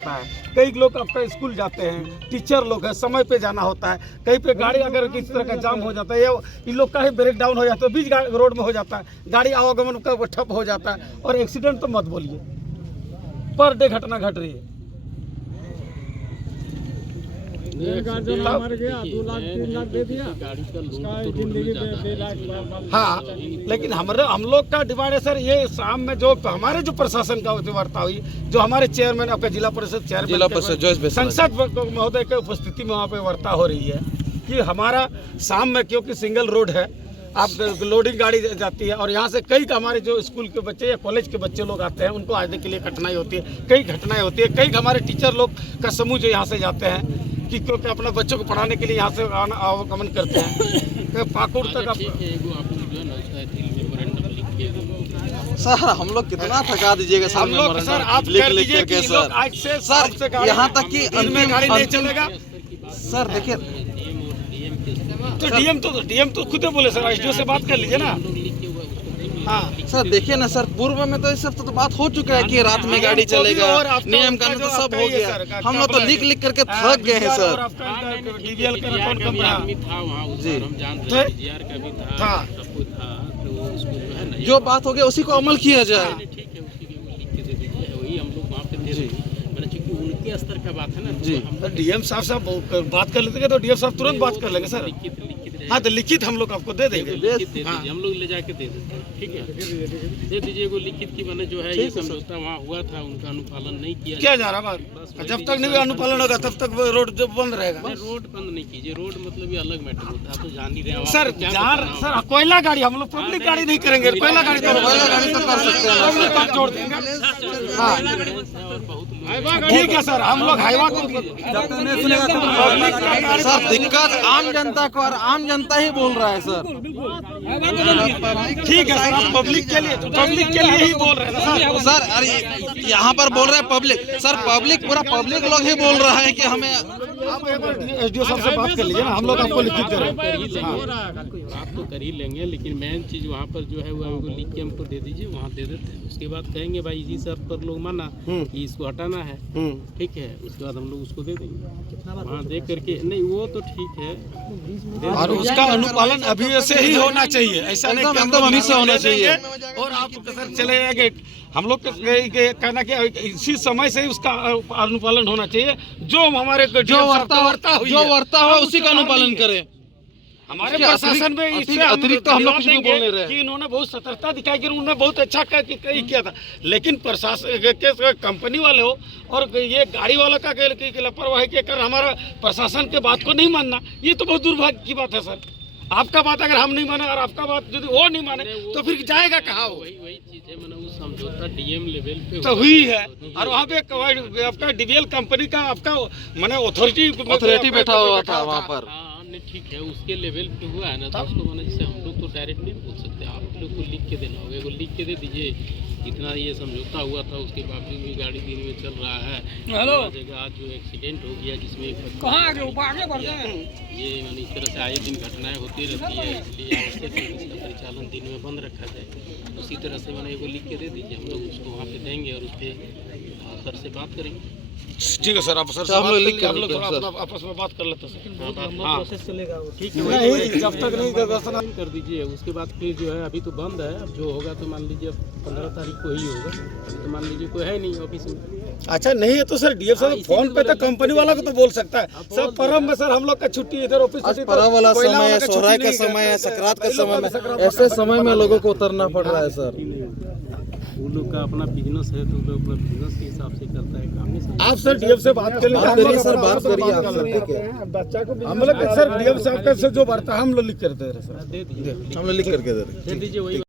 कई लोग आपका स्कूल जाते हैं, टीचर लोग हैं, समय पे जाना होता है। कहीं पे गाड़ी अगर किसी तरह का जाम हो जाता है या इन लोग का ही ब्रेक डाउन हो जाता है, बीच रोड में हो जाता है, गाड़ी आवागमन का वो ठप हो जाता है और एक्सीडेंट तो मत बोलिए, पर डे घटना घट रही है। हाँ, लेकिन हम लोग का डिमांड है सर, ये शाम में जो हमारे जो प्रशासन का वार्ता हुई, जो हमारे चेयरमैन आपका जिला परिषद चेयरमैन संसद महोदय के उपस्थिति में वहाँ पे वार्ता हो रही है कि हमारा शाम में, क्योंकि सिंगल रोड है, आप लोडिंग गाड़ी जाती है और यहाँ से कई हमारे जो स्कूल के बच्चे या कॉलेज के बच्चे लोग आते हैं, उनको आने के लिए कठिनाई होती है, कई घटनाएं होती है। कई हमारे टीचर लोग का समूह जो यहाँ से जाते हैं कि क्योंकि अपने बच्चों को पढ़ाने के लिए यहाँ से आवागमन करते हैं पाकुड़ तक। सर हम लोग कितना थका दीजिएगा सर, हम लोग सर आप कर लीजिए कि लोग आज से सर यहाँ तक कि इनमें गाड़ी नहीं चलेगा सर। देखिए तो डीएम तो खुद बोले सर, एसडीओ से बात कर लीजिए ना। हाँ सर देखिए ना सर, पूर्व में तो इस सब तो बात हो चुका है कि रात में गाड़ी चलेगा, नियम कानून तो सब हो गया। हम लोग तो लिख लिख करके थक गए हैं सर। डीवीएल का अकाउंट जी, जो बात हो गया उसी को अमल किया जाए। उनके स्तर का बात है ना जी। डीएम साहब बात कर लेते तो डीएम साहब तुरंत बात कर लेंगे सर। हाँ तो लिखित हम लोग आपको दे देंगे, हम लोग ले जाके दे देते हैं, ठीक है, दे दीजिए। वो लिखित की बने जो है ये समझौता वहाँ हुआ था, उनका अनुपालन नहीं किया जा रहा बात। जब तक नहीं अनुपालन होगा तब तक रोड जब बंद रहेगा। रोड बंद नहीं कीजिए, रोड मतलब ये अलग मैटर होता है, तो जान ही रहे सर। सर कोयला गाड़ी हम लोग पब्लिक गाड़ी नहीं करेंगे, कोयला गाड़ी तो कर सकते हैं, जोड़ देंगे। हाँ ठीक है सर, हम लोग हाईवा को सर दिक्कत आम जनता को, और आम जनता ही बोल रहा है सर। ठीक है सर, आप पब्लिक के लिए ही बोल रहे हैं सर। अरे यहाँ पर बोल रहे हैं पब्लिक सर, पब्लिक पूरा पब्लिक लोग ही बोल रहा है कि हमें। आप एसडीओ साहब से बात कर लीजिए ना, हम लोग आपको लिखित दे रहे हैं। आप तो कर ही लेंगे, लेकिन मेन चीज वहाँ पर जो है वो हमको लिख के हमको दे दीजिए, वहाँ दे देते हैं। उसके बाद कहेंगे भाई जी सर पर लोग माना कि इसको हटाना है, ठीक है, उसके बाद हम लोग उसको दे देंगे वहाँ दे करके। नहीं वो तो ठीक है, और उसका अनुपालन अभी से ही होना चाहिए, ऐसा नहीं एकदम अभी से होना चाहिए। और आप सर चले जाएंगे, हम लोग कहना कि इसी समय से ही उसका अनुपालन होना चाहिए। जो हमारे जो वार्ता हो उसी का अनुपालन करें। हमारे प्रशासन में इससे अतिरिक्त हम लोग किसी को बोल नहीं रहे कि इन्होंने बहुत सतर्कता दिखाई कि उन्होंने बहुत अच्छा किया था, लेकिन प्रशासन के कंपनी वाले हो और ये गाड़ी वाला का लापरवाही के कारण हमारा प्रशासन के बात को नहीं मानना, ये तो बहुत दुर्भाग्य की बात है सर। आपका बात अगर हम नहीं माने और आपका बात यदि वो नहीं माने तो फिर जाएगा कहाँ? वही चीज है, मैंने वो समझौता डीएम लेवल पे तो हुई है, और वहाँ पे आपका डीवीएल कंपनी का आपका मैंने अथॉरिटी बैठा हुआ था वहाँ पर। ठीक है, उसके लेवल पे हुआ है ना, तो उसको मैंने जैसे हम लोग तो डायरेक्ट नहीं बोल सकते, आप लोग को लिख के देना होगा। वो लिख के दे दीजिए इतना ये समझौता हुआ था, उसके बावजूद भी गाड़ी दिन में चल रहा है। जगह आज जो एक्सीडेंट हो गया जिसमें ये मैंने इस तरह से आए दिन घटनाएं होती रहती है, इसलिए आवश्यक है कि इसका परिचालन दिन में बंद रखा जाए। उसी तरह से मैंने वो लिख के दे दीजिए, हम लोग उसको वहाँ पे देंगे और उस पर सर से बात करेंगे। ठीक है सर, आप सर हम लोग आपस में बात कर लेते हैं। प्रोसेस चलेगा वो, ठीक है, जब तक नहीं व्यवस्था कर दीजिए। उसके बाद फिर जो है अभी तो बंद है, अब जो होगा तो मान लीजिए 15 तारीख को ही होगा, तो मान लीजिए कोई है नहीं ऑफिस में। अच्छा नहीं है तो सर डीएफ साहब फोन पे तो कंपनी वाला को तो बोल सकता है सर। पर्व में सर हम लोग का छुट्टी, इधर ऑफिस पर्व वाला समय है, सोहराय का समय है, सकरात का समय है, ऐसे समय में लोगों को उतरना पड़ रहा है सर। वो लोग का अपना बिजनेस है तो लोग अपना बिजनेस के हिसाब से करता है काम। नहीं आप सर डीएम से बात कर लीजिए सर, बात करिए आप सर, ठीक है। बच्चा को हम लोग सर डीएम साहब का जो वार्ता हम लोग लिख कर दे रहे हैं सर, दे दीजिए, हम लोग लिख करके दे रहे हैं। दे दीजिए वही।